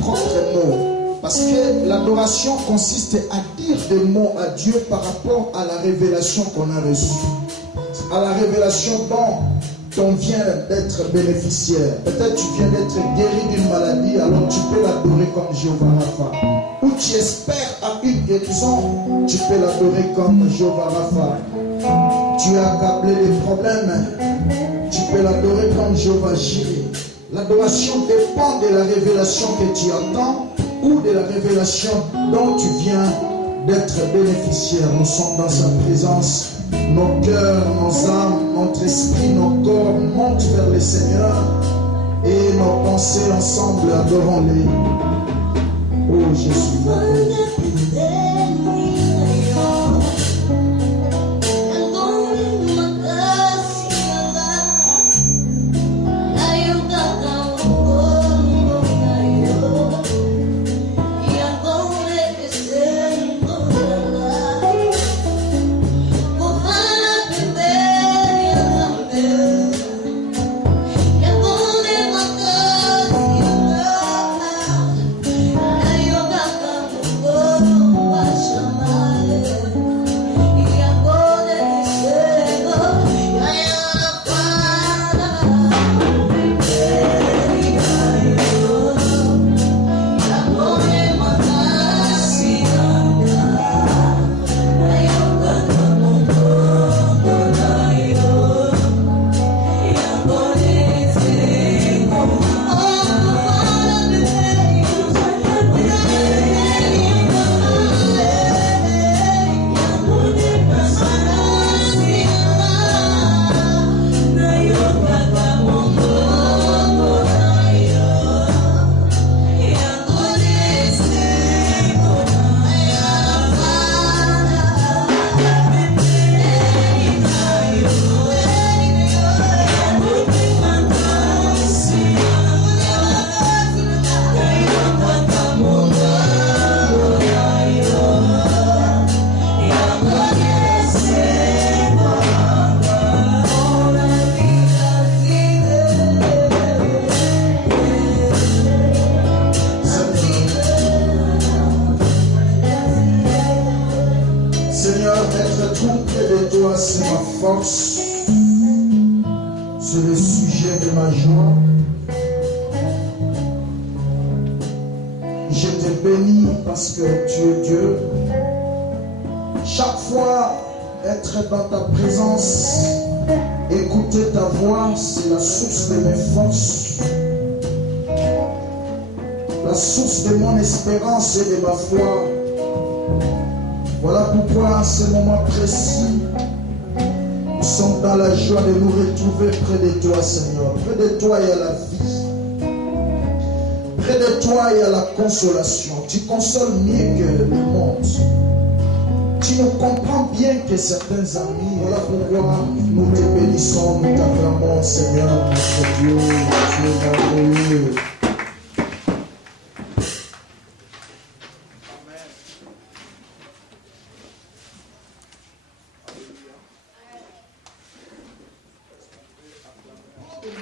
propres mots. Parce que l'adoration consiste à dire des mots à Dieu par rapport à la révélation qu'on a reçue. À la révélation dont on vient d'être bénéficiaire. Peut-être tu viens d'être guéri d'une maladie, alors tu peux l'adorer comme Jéhovah Rapha. Ou tu espères à une guérison, tu peux l'adorer comme Jéhovah Rapha. Tu as accablé des problèmes, tu peux l'adorer comme Jéhovah Jireh. L'adoration dépend de la révélation que tu attends ou de la révélation dont tu viens d'être bénéficiaire. Nous sommes dans sa présence. Nos cœurs, nos âmes, notre esprit, nos corps montent vers le Seigneur et nos pensées ensemble adorons-les. Oh Jésus. C'est le sujet de ma joie. Je te bénis parce que tu es Dieu. Chaque fois, être dans ta présence, écouter ta voix, c'est la source de mes forces, la source de mon espérance et de ma foi. Voilà pourquoi en ce moment précis, nous sommes dans la joie de nous retrouver près de toi, Seigneur. Près de toi, il y a la vie. Près de toi, il y a la consolation. Tu consoles mieux que le monde. Tu nous comprends bien que certains amis. Voilà pourquoi nous te bénissons, nous t'acclamons, Seigneur, notre Dieu. Tu es merveilleux.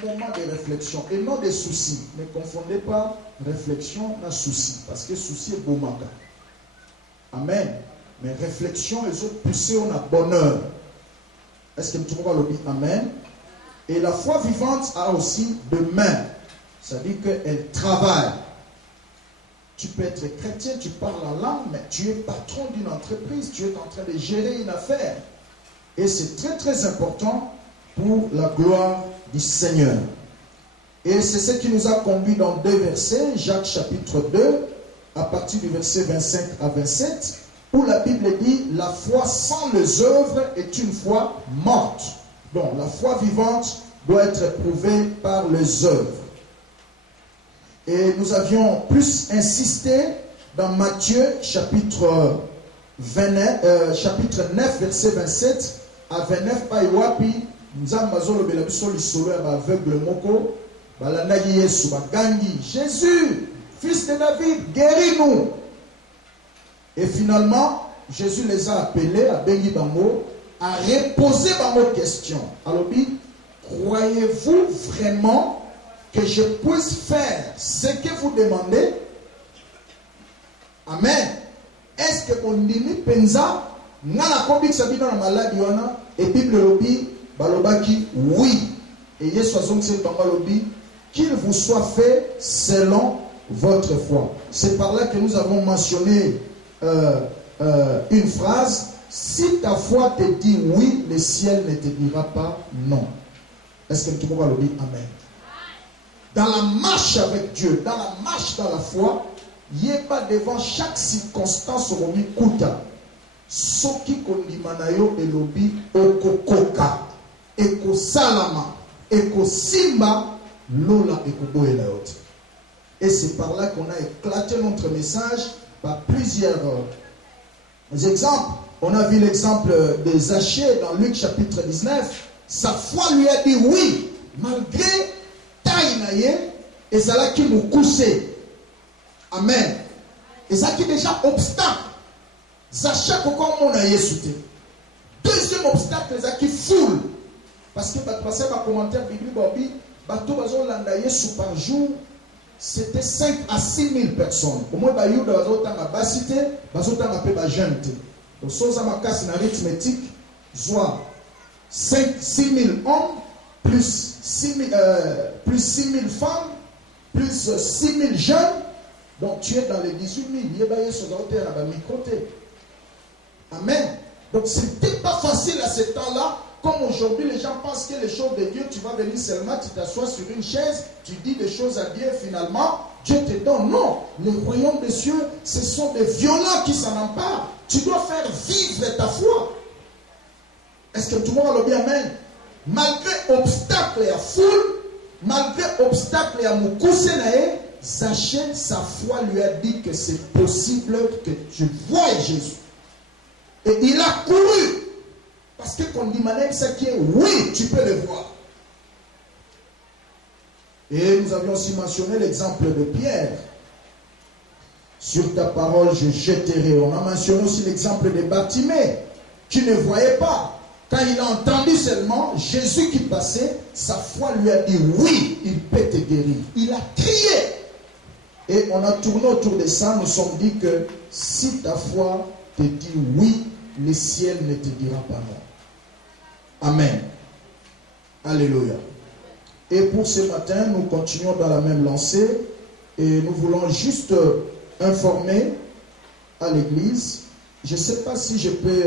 Moment de réflexion et non des soucis. Ne confondez pas réflexion et souci, parce que souci est beau matin. Amen. Mais réflexion, les autres poussées, on a bonheur. Est-ce que tu vois le dit amen? Et la foi vivante a aussi deux mains. Ça veut dire qu'elle travaille. Tu peux être chrétien, tu parles en langue, mais tu es patron d'une entreprise, tu es en train de gérer une affaire. Et c'est très très important pour la gloire du Seigneur. Et c'est ce qui nous a conduit dans deux versets, Jacques chapitre 2, à partir du verset 25 à 27, où la Bible dit, la foi sans les œuvres est une foi morte. Donc la foi vivante doit être éprouvée par les œuvres. Et nous avions plus insisté dans Matthieu chapitre 9, verset 27 à 29, par Iwapi, Jésus, fils de David, guéris-nous. Et finalement, Jésus les a appelés à Bengi Bango, à reposer Bango question. Alors, croyez-vous vraiment que je puisse faire ce que vous demandez Amen. Est-ce que on dit penza ngana kobi sabino na maladi wana et Bible lobi balobaki oui et Yesu azongise tanga lobi qu'il vous soit fait selon votre foi. C'est par là que nous avons mentionné une phrase: si ta foi te dit oui, le ciel ne te dira pas non. Est-ce que tout le monde va le dire amen? Dans la marche avec Dieu, dans la marche dans la foi, il n'y a pas devant chaque circonstance au moment kuta. Soki kondimanayo elobi okokoka, eko salama, eko simba, lola eko boela yote. Et c'est par là qu'on a éclaté notre message par plusieurs exemples. On a vu l'exemple de Zachée dans Luc chapitre 19. Sa foi lui a dit oui, malgré taïnaye, et ça là qui nous coussait. Amen. Et ça qui est déjà obstacle. Zachée comment on a yesouté. Deuxième obstacle, c'est ça qui foule. Parce que passer par commentaire biblique, bateau bazo landa yesu par jour, c'était 5 à 6 000 personnes. Au moins bayou bazo tanga basité, bazo tanga pe ba jeune. Donc sans ma casse en arithmétique, soit 6 000 hommes plus 6 000 femmes plus 6 000 jeunes. Donc tu es dans les 18 000. Il y a sur la terre à mi-côté. Amen. Donc c'était pas facile à ce temps-là. Comme aujourd'hui, les gens pensent que les choses de Dieu, tu vas venir seulement, tu t'assois sur une chaise, tu dis des choses à Dieu, finalement, Dieu te donne. Non, le royaume des cieux, ce sont des violents qui s'en emparent. Tu dois faire vivre ta foi. Est-ce que tout le monde a le bien? Amen. Malgré obstacle et à foule, malgré obstacle et à Moukousenae, Zachée, sa foi lui a dit que c'est possible que tu voies Jésus. Et il a couru. Parce que quand on dit Manem, c'est qui est oui, tu peux le voir. Et nous avions aussi mentionné l'exemple de Pierre. Sur ta parole, je jetterai. On a mentionné aussi l'exemple de Bartimée, qui ne voyait pas. Quand il a entendu seulement Jésus qui passait, sa foi lui a dit oui, il peut te guérir. Il a crié. Et on a tourné autour de ça, nous sommes dit que si ta foi te dit oui, le ciel ne te dira pas non. Amen. Alléluia. Et pour ce matin, nous continuons dans la même lancée et nous voulons juste informer à l'église. Je ne sais pas si je peux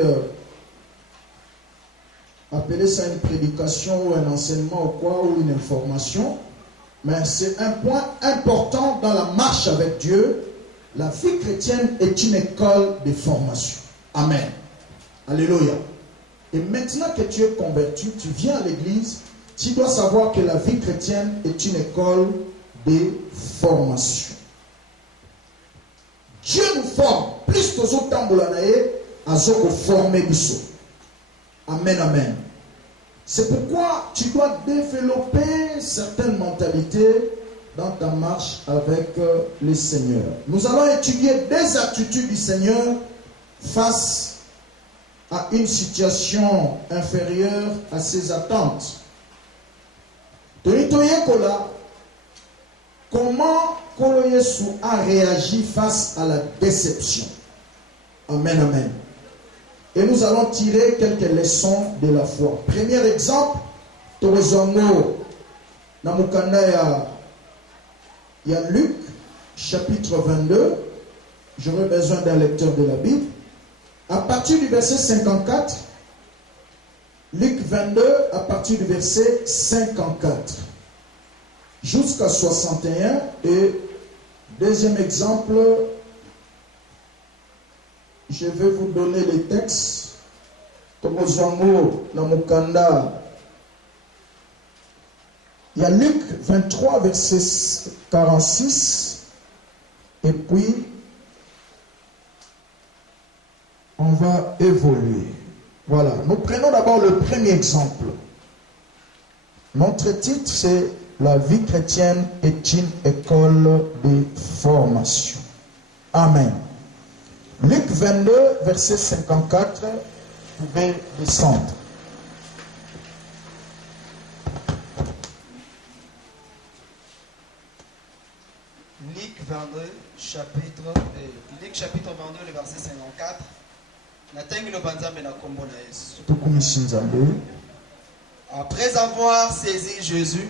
appeler ça une prédication ou un enseignement ou quoi, ou une information, mais c'est un point important dans la marche avec Dieu. La vie chrétienne est une école de formation. Amen. Alléluia. Et maintenant que tu es converti, tu viens à l'église, tu dois savoir que la vie chrétienne est une école de formation. Dieu nous forme. Plus que autres tamboulanae, azoko former biso. Amen, amen. C'est pourquoi tu dois développer certaines mentalités dans ta marche avec le Seigneur. Nous allons étudier des attitudes du Seigneur face à une situation inférieure à ses attentes. Comment Kolo Yesu a réagi face à la déception? Amen, amen. Et nous allons tirer quelques leçons de la foi. Premier exemple, Torozongo Namukanda ya Luc, chapitre 22. J'aurais besoin d'un lecteur de la Bible. À partir du verset 54, Luc 22, à partir du verset 54, jusqu'à 61. Et deuxième exemple, je vais vous donner les textes. Tomozwango Namukanda. Il y a Luc 23, verset 46. Et puis, on va évoluer. Voilà. Nous prenons d'abord le premier exemple. Notre titre, c'est La vie chrétienne est une école de formation. Amen. Luc 22, verset 54, vous pouvez descendre. Luc 22, chapitre Après avoir saisi Jésus,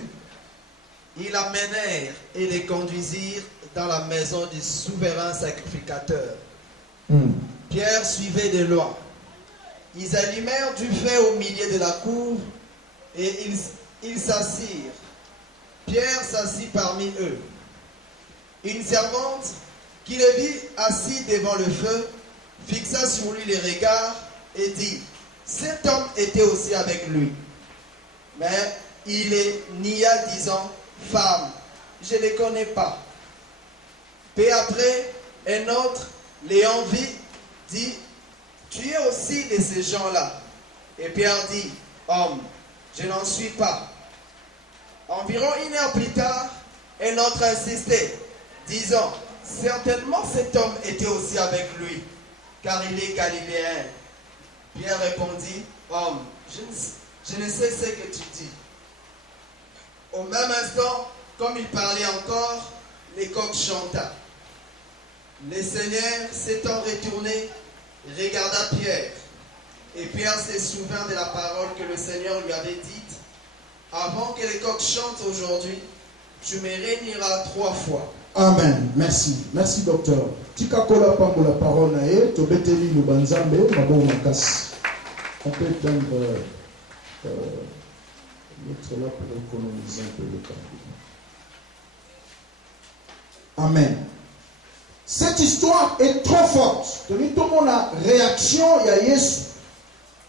ils l'amenèrent et les conduisirent dans la maison du souverain sacrificateur. Pierre suivait de loin. Ils allumèrent du feu au milieu de la cour et ils s'assirent. Pierre s'assit parmi eux. Une servante qui le vit assis devant le feu fixa sur lui les regards et dit: cet homme était aussi avec lui. Mais il les nia, disant: femme, je ne les connais pas. Peu après, un autre, l'ayant vu, dit: tu es aussi de ces gens-là. Et Pierre dit: homme, je n'en suis pas. Environ 1 heure plus tard, un autre insistait, disant: certainement cet homme était aussi avec lui, car il est galiléen. Pierre répondit: homme, je ne sais ce que tu dis. Au même instant, comme il parlait encore, les coqs chanta. Le Seigneur s'étant retourné, regarda Pierre. Et Pierre se souvint de la parole que le Seigneur lui avait dite: avant que les coqs chantent aujourd'hui, tu me réuniras 3 fois. Amen. Merci. Merci, docteur. Tika kola pambo la parole nae, to beteli le banzambe, mabo makasi. On peut éteindre mettre là pour économiser un peu le temps. Amen. Cette histoire est trop forte. Tout le monde a réaction, il y a Yesu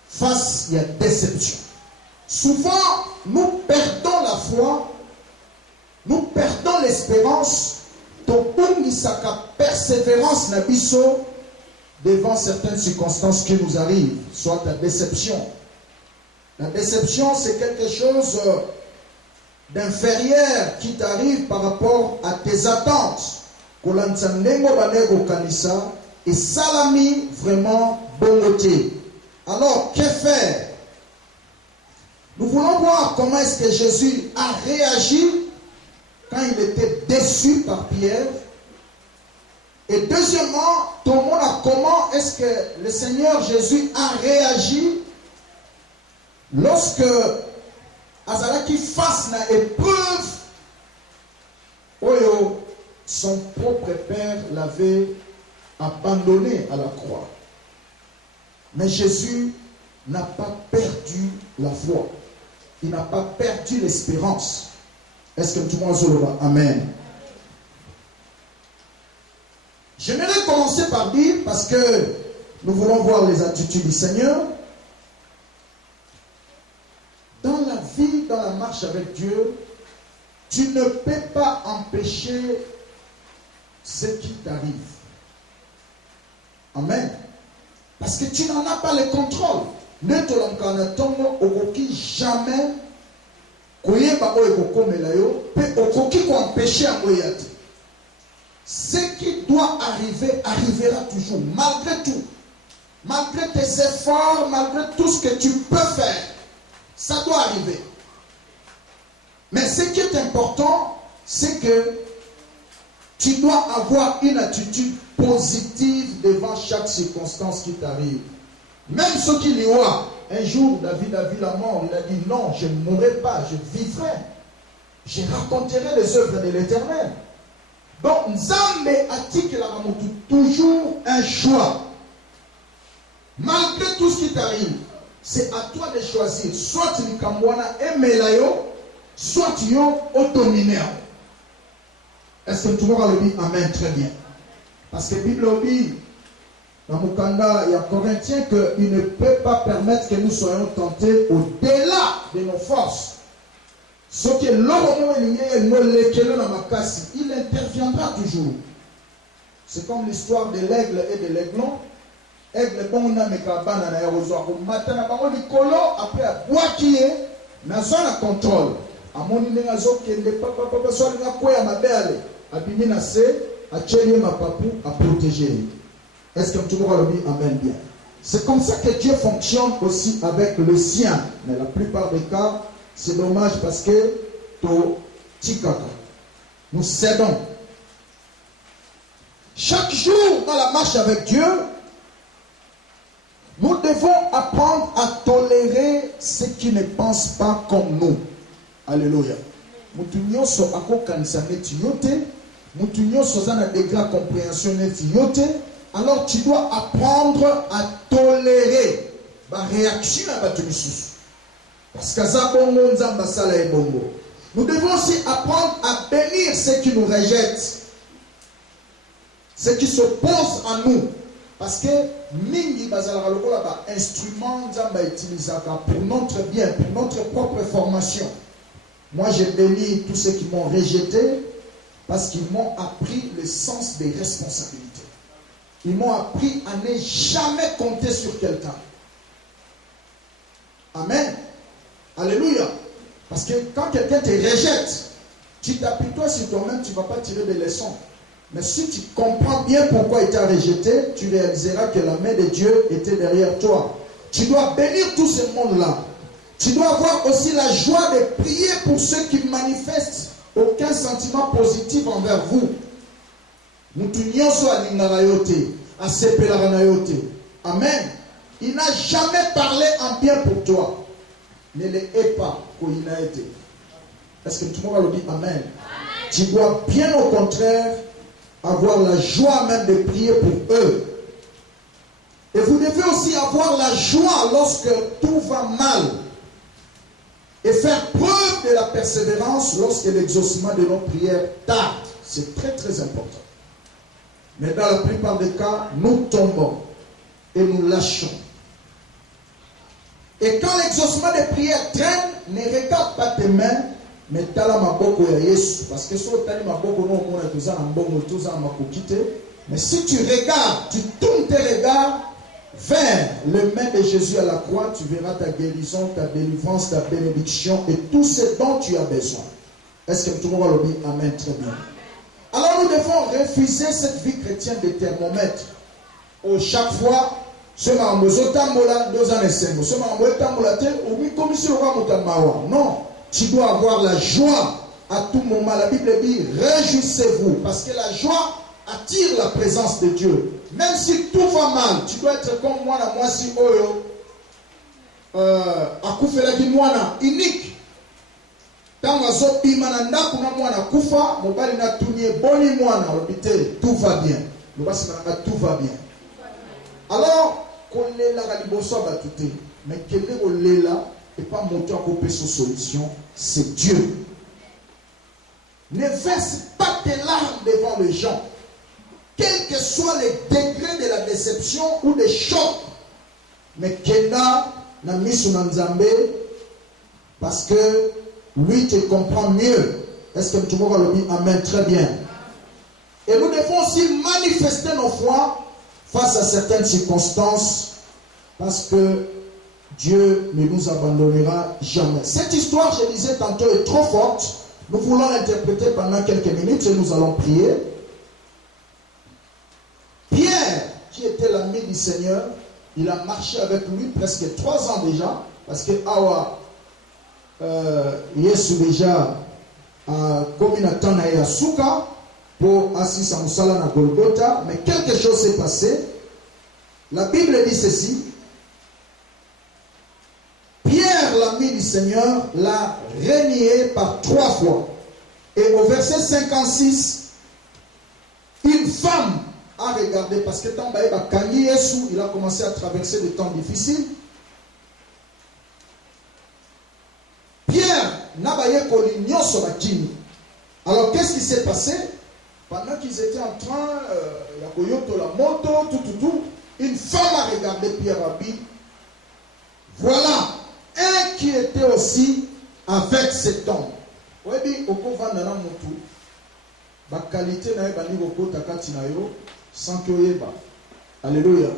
face, il y a déception. Souvent, nous perdons la foi, nous perdons l'espérance, la persévérance nabiso devant certaines circonstances qui nous arrivent, soit la déception. La déception, c'est quelque chose d'inférieur qui t'arrive par rapport à tes attentes. Et salami vraiment bongoté. Alors, que faire? Nous voulons voir comment est-ce que Jésus a réagi quand il était déçu par Pierre. Et deuxièmement, comment est-ce que le Seigneur Jésus a réagi lorsque Azalaki face na épreuve, Oyo, son propre père l'avait abandonné à la croix. Mais Jésus n'a pas perdu la foi. Il n'a pas perdu l'espérance. Est-ce que tout le monde dit Amen? J'aimerais commencer par dire, parce que nous voulons voir les attitudes du Seigneur. Dans la vie, dans la marche avec Dieu, tu ne peux pas empêcher ce qui t'arrive. Amen. Parce que tu n'en as pas le contrôle. Ne te l'encanatons okoki jamais koyeba oyo kokomela yo pe okoki ko empêcher amoyati. Ce qui doit arriver arrivera toujours, malgré tout. Malgré tes efforts, malgré tout ce que tu peux faire, ça doit arriver. Mais ce qui est important, c'est que tu dois avoir une attitude positive devant chaque circonstance qui t'arrive. Même ce qu'il y aura, un jour, David a vu la mort, il a dit non, je ne mourrai pas, je vivrai. Je raconterai les œuvres de l'Éternel. Donc, Nzambe a-t-il toujours un choix. Malgré tout ce qui t'arrive, c'est à toi de choisir. Soit tu Nikamwana et Melayo, soit tu es autominé. Est-ce que tout le monde le dit Amen? Très bien. Parce que la Bible dit, dans Mukanda, il y a Corinthiens, qu'il ne peut pas permettre que nous soyons tentés au-delà de nos forces. Ce qui est l'homme, il interviendra toujours. C'est comme l'histoire de l'aigle et de l'aiglon. Aigle, bon, on a mes cabanes à l'aérosoir. Au matin, après, à boire qui est, n'a pas de contrôle. À mon inazo, qui n'est pas, soit il y a quoi à ma belle, à bini na se, à tchélier ma papou, à protéger. Est-ce que tout le monde le dit Amen bien? C'est comme ça que Dieu fonctionne aussi avec le sien. Mais la plupart des cas, c'est dommage parce que nous cédons. Chaque jour dans la marche avec Dieu, Nous devons apprendre à tolérer ceux qui ne pensent pas comme nous. Alléluia. Mutu nyonso akokanisa neti yote, mutu nyonso za na degré de compréhension neti yote, alors tu dois apprendre à tolérer la réaction à batu misusu. Parce que za bongo nzamba sala e bongo. Nous devons aussi apprendre à bénir ceux qui nous rejettent, ceux qui s'opposent à nous. Parce que mingi bazala lokola ba instrument nzamba utilisaka pour notre bien, pour notre propre formation. Moi, j'ai béni tous ceux qui m'ont rejeté parce qu'ils m'ont appris le sens des responsabilités. Ils m'ont appris à ne jamais compter sur quelqu'un. Amen. Alléluia. Parce que quand quelqu'un te rejette, tu t'appuies-toi sur toi-même, tu ne vas pas tirer des leçons. Mais si tu comprends bien pourquoi il t'a rejeté, tu réaliseras que la main de Dieu était derrière toi. Tu dois bénir tout ce monde-là. Tu dois avoir aussi la joie de prier pour ceux qui manifestent aucun sentiment positif envers vous. Amen. Il n'a jamais parlé en bien pour toi. Ne le hais pas quand il a été. Est-ce que tout le monde va le dire Amen? Amen. Tu dois bien au contraire avoir la joie même de prier pour eux. Et vous devez aussi avoir la joie lorsque tout va mal. Et faire preuve de la persévérance lorsque l'exaucement de nos prières tarde. C'est très très important. Mais dans la plupart des cas, nous tombons et nous lâchons. Et quand l'exaucement des prières traîne, ne regarde pas tes mains, mais t'as la maboko ya Yesu. Parce que si tu as maboko no mona toza na mbongo toza na makokite, mais si tu regardes, tu tournes tes regards vers le main de Jésus à la croix, tu verras ta guérison, ta délivrance, ta bénédiction et tout ce dont tu as besoin. Est-ce que tout le monde va le dire Amen? Très bien. Alors nous devons refuser cette vie chrétienne de thermomètre. Où chaque fois, non, tu dois avoir la joie à tout moment. La Bible dit réjouissez-vous, parce que la joie attire la présence de Dieu. Même si tout va mal, tu dois être comme moi, si oyo akufelaki mwana unique. Tant azobima na ndaku na mwana kufa, mobali na tunie boni mwana obite, tout va bien. Le basi na tout va bien. Alors, kolela ka liboso batute, mais kende kolela et pas monter à couper sous solution, c'est Dieu. Ne verse pas tes larmes devant les gens. Quel que soit le degré de la déception ou des chocs, mais Kenda n'a mis son Nzambe parce que lui te comprend mieux. Est-ce que tout le monde va le dire Amen? Très bien. Et nous devons aussi manifester nos foi face à certaines circonstances parce que Dieu ne nous abandonnera jamais. Cette histoire, je disais tantôt, est trop forte. Nous voulons l'interpréter pendant quelques minutes et nous allons prier. Pierre, qui était l'ami du Seigneur, il a marché avec lui presque 3 ans déjà, parce que Awa, Yesu déjà, comme il attend à Souka, pour Assis à Moussala na Golgotha, mais quelque chose s'est passé. La Bible dit ceci. Pierre, l'ami du Seigneur, l'a renié par 3 fois. Et au verset 56, une femme a regardé, parce que tant il a commencé à traverser des temps difficiles. Pierre n'a pas eu colignon sur la kini. Alors qu'est-ce qui s'est passé? Pendant qu'ils étaient en train, la coyote, la moto, tout, une femme a regardé Pierre Rabbi. Voilà un qui était aussi avec cet homme. Oui, au couvent de la moto, la qualité n'a pas sans que Alléluia.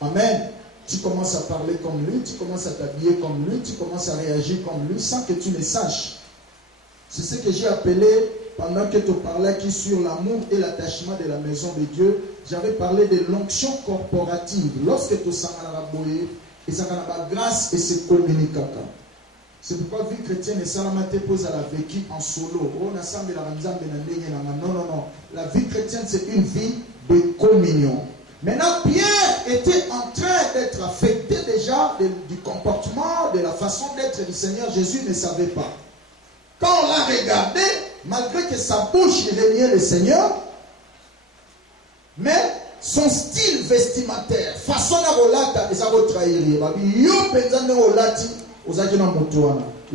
Amen. Tu commences à parler comme lui, tu commences à t'habiller comme lui, tu commences à réagir comme lui sans que tu le saches. C'est ce que j'ai appelé, pendant que tu parlais qui sur l'amour et l'attachement de la maison de Dieu, j'avais parlé de l'onction corporative. Lorsque tu sens la boye, et ça a grâce et c'est communiqué. C'est pourquoi vie chrétienne et salamate pose à la vécu en solo. Non. La vie chrétienne, c'est une vie de communion. Maintenant, Pierre était en train d'être affecté déjà du comportement, de la façon d'être du Seigneur Jésus, il ne savait pas. Quand on l'a regardé, malgré que sa bouche régnait le Seigneur, mais son style vestimentaire, façon à volata, il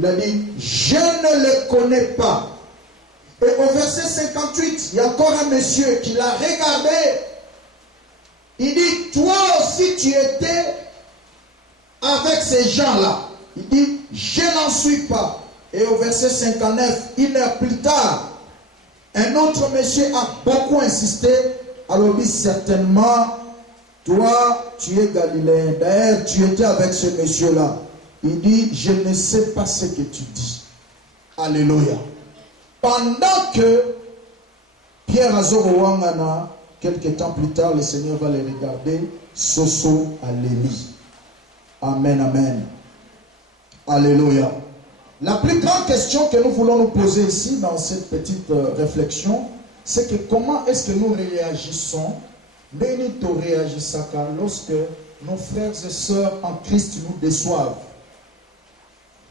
a dit, je ne le connais pas. Et au verset 58, il y a encore un monsieur qui l'a regardé. Il dit, toi aussi tu étais avec ces gens-là. Il dit, je n'en suis pas. Et au verset 59, une heure plus tard, un autre monsieur a beaucoup insisté. Alors il dit, certainement, toi tu es Galiléen. D'ailleurs, tu étais avec ce monsieur-là. Il dit, je ne sais pas ce que tu dis. Alléluia. Pendant que Pierre Azorowangana, quelques temps plus tard, le Seigneur va les regarder. Soso Alléluia. Amen, amen. Alléluia. La plus grande question que nous voulons nous poser ici, dans cette petite réflexion, c'est que comment est-ce que nous réagissons, lorsque nos frères et sœurs en Christ nous déçoivent?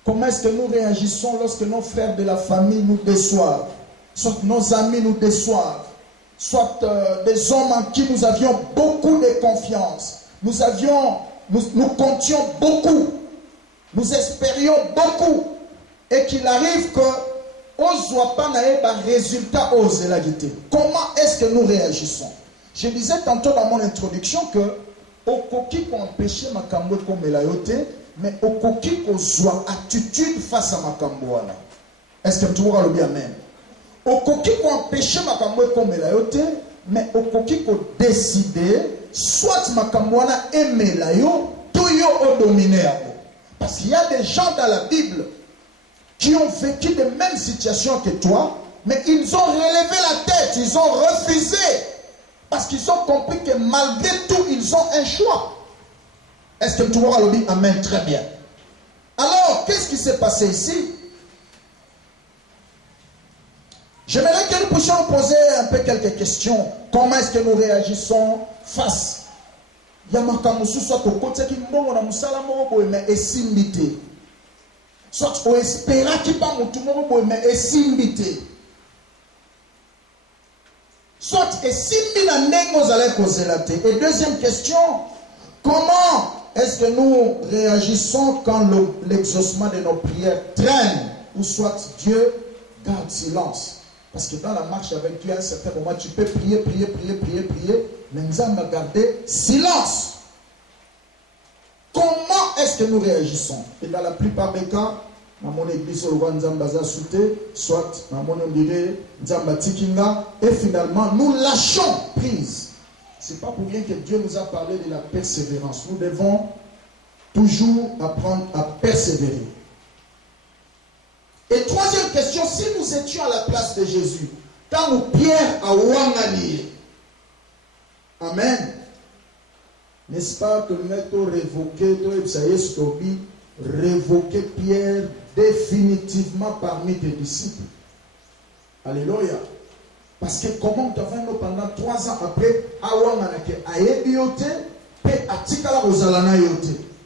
Comment est-ce que nous réagissons lorsque nos frères de la famille nous déçoivent? Soit nos amis nous déçoivent, soit des hommes en qui nous avions beaucoup de confiance. Nous comptions beaucoup, nous espérions beaucoup, et qu'il arrive que on ne soit pas un résultat aux élagité. Comment est-ce que nous réagissons? Je disais tantôt dans mon introduction que okoki ko empêcher makambo comme la yote, mais okoki ko soit attitude face à makambo wana. Est-ce que tu vois le bien même? Okoki ko empêcher makambo comme la yote, mais okoki ko décider soit makambo wana aimer la yo, tout yo o dominer. Parce qu'il y a des gens dans la Bible qui ont vécu les mêmes situations que toi, mais ils ont relevé la tête, ils ont refusé, parce qu'ils ont compris que malgré tout, ils ont un choix. Est-ce que tu vois le dire? Amen, très bien. Alors, qu'est-ce qui s'est passé ici? J'aimerais que nous puissions poser un peu quelques questions. Comment est-ce que nous réagissons face Yamakamusu soit au côté qui m'ont na musala mo mais esimbité. Soit on espéra qu'il pas mon tout monde mais esimbité. Soit esimbi na nengo zale kozelate. Et deuxième question, comment est-ce que nous réagissons quand l'exaucement de nos prières traîne ou soit Dieu garde silence? Parce que dans la marche avec Dieu, à un certain moment, tu peux prier, mais nous allons garder silence. Comment est-ce que nous réagissons? Et dans la plupart des cas, dans mon église, soit dans mon dirait, et finalement, nous lâchons prise. Ce n'est pas pour rien que Dieu nous a parlé de la persévérance. Nous devons toujours apprendre à persévérer. Et troisième question, si nous étions à la place de Jésus, quand nous Pierre a Wangani, amen. N'est-ce pas que nous avons révoqué Pierre définitivement parmi tes disciples? Alléluia. Parce que comment tu as fait pendant 3 ans après,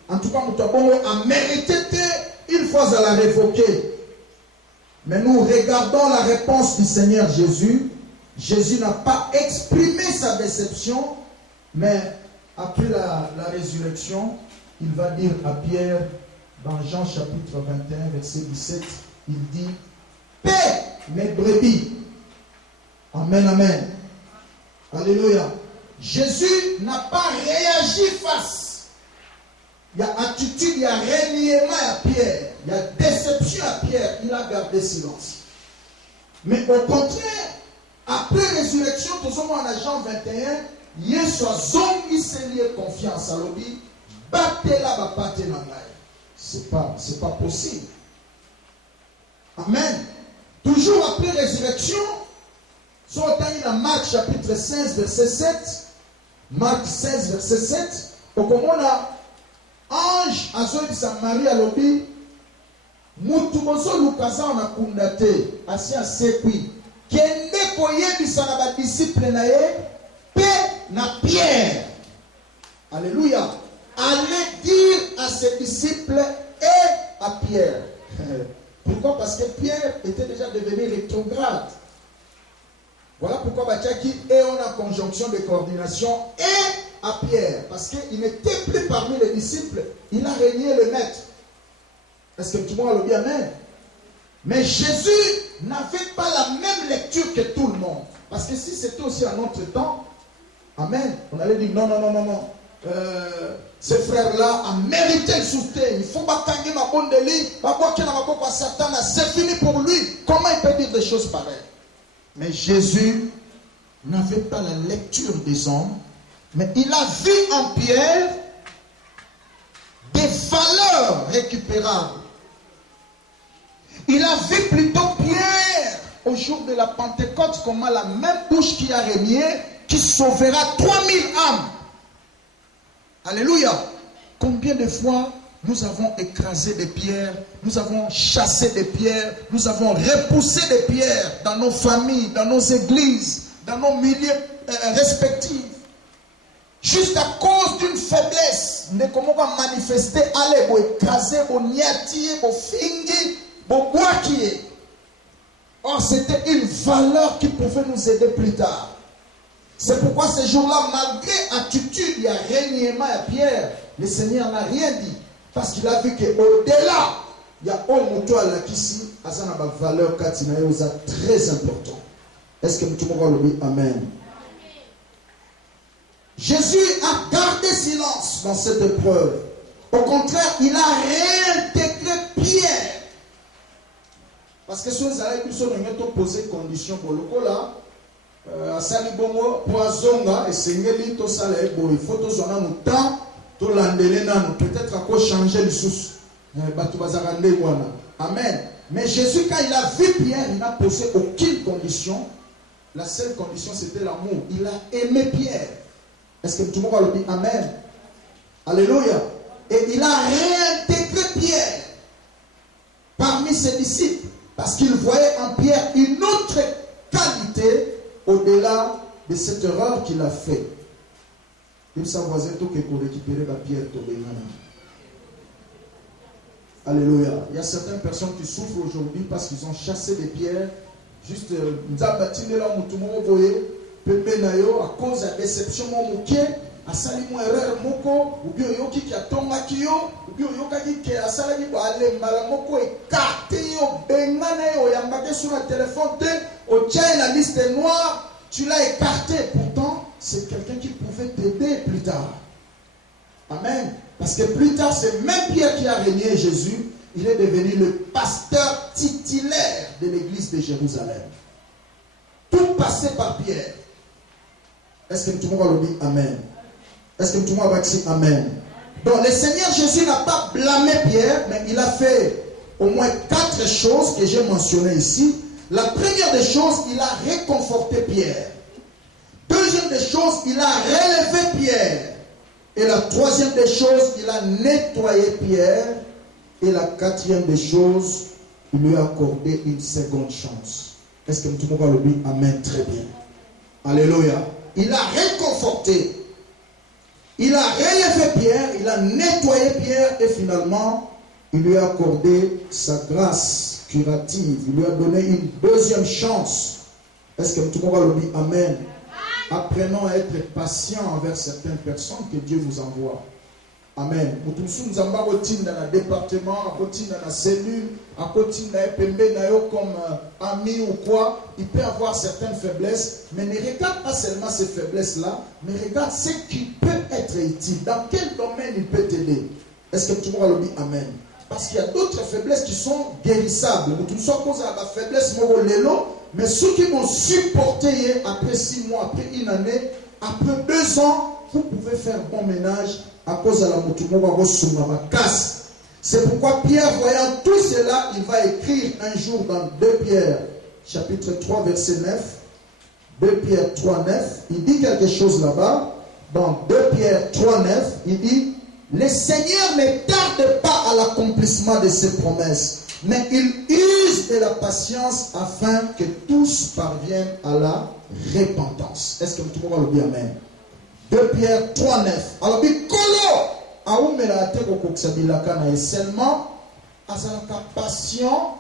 en tout cas, nous avons mérité une fois à la révoquer. Mais nous regardons la réponse du Seigneur Jésus. Jésus n'a pas exprimé sa déception, mais après la résurrection, il va dire à Pierre, dans Jean chapitre 21, verset 17, il dit, paix mes brebis. Amen, amen. Alléluia. Jésus n'a pas réagi face. Il y a attitude, il y a reniement à Pierre. Il y a déception à Pierre. Il a gardé silence. Mais au contraire, après résurrection, tout ce monde en Jean 21, Yesu a zongi se lié confiance. Alors dit, battez-la, battez la main. C'est pas possible. Amen. Toujours après résurrection, sur dans Marc chapitre 16, verset 7, Marc 16, verset 7, au comment on a ange azoyebisa Marie alobi mutu bozo lukaza na kundate asi asekwi kende koyebisa na ba disciple na ye pe na Pierre Alléluia. Allez dire à ses disciples et à Pierre. Pourquoi? Parce que Pierre était déjà devenu rétrograde. Voilà pourquoi Bachaki est en conjonction de coordination et à Pierre. Parce qu'il n'était plus parmi les disciples. Il a régné le maître. Est-ce que tout le monde a le bien? Amen. Mais Jésus n'avait pas la même lecture que tout le monde. Parce que si c'était aussi un autre temps, amen, on allait dire non. Ce frère-là a mérité le soutien. Il faut pas tanguer ma bonne délit. C'est fini pour lui. Comment il peut dire des choses pareilles? Mais Jésus n'avait pas la lecture des hommes, mais il a vu en Pierre des valeurs récupérables. Il a vu plutôt Pierre au jour de la Pentecôte comment la même bouche qui a régné, qui sauvera 3000 âmes. Alléluia. Combien de fois nous avons écrasé des pierres, nous avons chassé des pierres, nous avons repoussé des pierres dans nos familles, dans nos églises, dans nos milieux respectifs. Juste à cause d'une faiblesse, ne comment manifester, aller, pour écraser, pour niatiller, pour finir, pour boire. Or, c'était une valeur qui pouvait nous aider plus tard. C'est pourquoi ce jour-là, malgré l'attitude, il y a régnement à Pierre, le Seigneur n'a rien dit. Parce qu'il a vu qu'au-delà, il y a un moto à la Kissi, à ça n'a pas valeur très important. Est-ce que tout le monde le dit? Amen. Jésus a gardé silence dans cette épreuve. Au contraire, il a réintégré Pierre. Parce que si vous avez posé condition pour le coup là, à Salibongo, Poisonga, et Sengeli, tout ça, il faut tout ça, nous temps, tout l'andelé, peut-être à quoi changer le sous. Amen. Mais Jésus, quand il a vu Pierre, il n'a posé aucune condition. La seule condition, c'était l'amour. Il a aimé Pierre. Est-ce que tout le monde le dit? Amen. Alléluia. Et il a réintégré Pierre parmi ses disciples. Parce qu'il voyait en Pierre une autre qualité au-delà de cette erreur qu'il a faite. Il s'envoisait tout que pour récupérer la pierre. Alléluia. Il y a certaines personnes qui souffrent aujourd'hui parce qu'ils ont chassé des pierres. Juste, à cause de la déception, à Salimou erreur moko, ou bien yoki qui a tonga kio, ou bien yoki qui a salami pour aller malamoko écarté, au bengane, au yambake sur le téléphone, au tien la liste noire, tu l'as écarté. Pourtant, c'est quelqu'un qui pouvait t'aider plus tard. Amen. Parce que plus tard, c'est même Pierre qui a régné Jésus. Il est devenu le pasteur titulaire de l'église de Jérusalem. Tout passé par Pierre. Est-ce que tout le monde va le dire? Amen. Est-ce que tout le monde va dire Amen? Donc le Seigneur Jésus n'a pas blâmé Pierre, mais il a fait au moins 4 choses que j'ai mentionnées ici. La première des choses, il a réconforté Pierre. Deuxième des choses, il a relevé Pierre. Et la troisième des choses, il a nettoyé Pierre. Et la quatrième des choses, il lui a accordé une seconde chance. Est-ce que tout le monde va le dire? Amen. Très bien. Alléluia. Il a réconforté. Il a relevé Pierre, il a nettoyé Pierre et finalement, il lui a accordé sa grâce curative. Il lui a donné une deuxième chance. Est-ce que tout le monde va le dire? Amen. Apprenons à être patients envers certaines personnes que Dieu nous envoie. Amen. Nous avons dans le département, dans la cellule, comme ami ou quoi. Il peut avoir certaines faiblesses, mais ne regarde pas seulement ces faiblesses-là, mais regarde ce qui peut être utile. Dans quel domaine il peut t'aider? Est-ce que tu pourras le dire? Amen. Parce qu'il y a d'autres faiblesses qui sont guérissables. Nous sommes causés à la faiblesse, mais ceux qui vont supporter après 6 mois, après une année, après 2 ans, vous pouvez faire bon ménage à cause de la casse. C'est pourquoi Pierre, voyant tout cela, il va écrire un jour dans 2 Pierre, chapitre 3, verset 9. 2 Pierre 3, 9. Il dit quelque chose là-bas. Dans 2 Pierre 3, 9, il dit: le Seigneur ne tarde pas à l'accomplissement de ses promesses, mais il use de la patience afin que tous parviennent à la repentance. Est-ce que tout le monde le dit? Amen. 2 Pierre 3, 9. Alors, Bikolo, Aoumela Teko Koksabilaka na seulement, Azalaka patient,